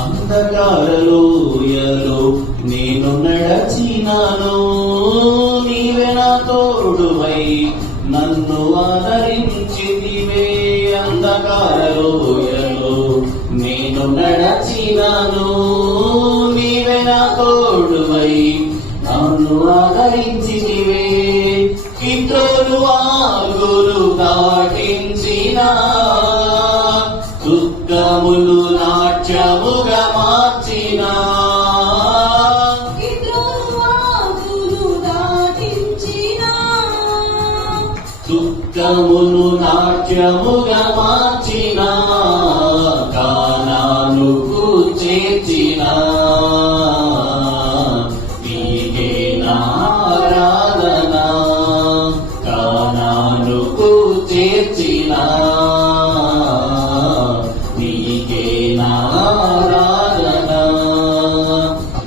అంధకారలోయలో నేను నడచినాను, నీవే నా తోడువై నన్ను ఆదరించితివే. అంధకారలోయలో నేను నడచినాను, నీవే నా తోడువై నన్ను ఆదరించితివే. కిద్రోను వాగులు దాటించిన దుఃఖములు నాట్యముగా మార్చిన, దుఃఖమును నాట్యముగా మార్చిన, కానానుకు చేర్చిన నీకే నారాధన. కానానుకు చేర్చిన నీకే నారాధన.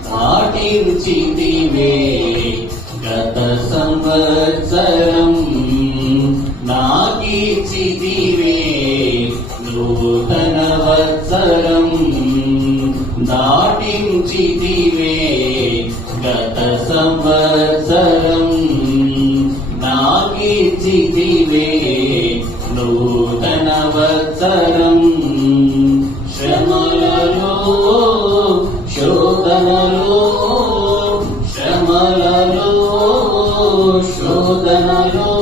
నాటించితివే గత సంవత్సరం, నాకీర్చితివే నూతన వత్సరం. దాటించితివే గత సంవత్సరం, నాకీర్చితివే నూతన వత్సరం. శ్రమలలో శోధనలో, శ్రమలలో శోధనలో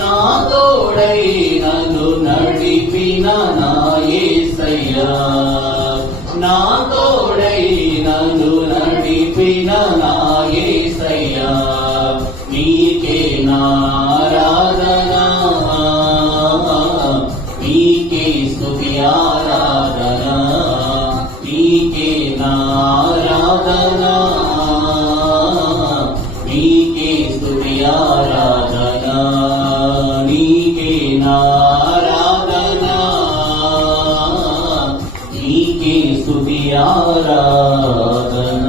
నా తోడై నన్ను నడిపిన నా యేసయ్యా. నా తోడై నన్ను నడిపిన నా యేసయ్యా. నీకే నారాధన, నీకే స్తుతి ఆరాధన. నీకే నారాధన, నీకే స్తుతి ఆరాధన. నీకే నారాధన, నీకే స్తుతి ఆరాధన.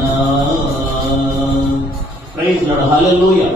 Praise Lord. హల్లెలూయా.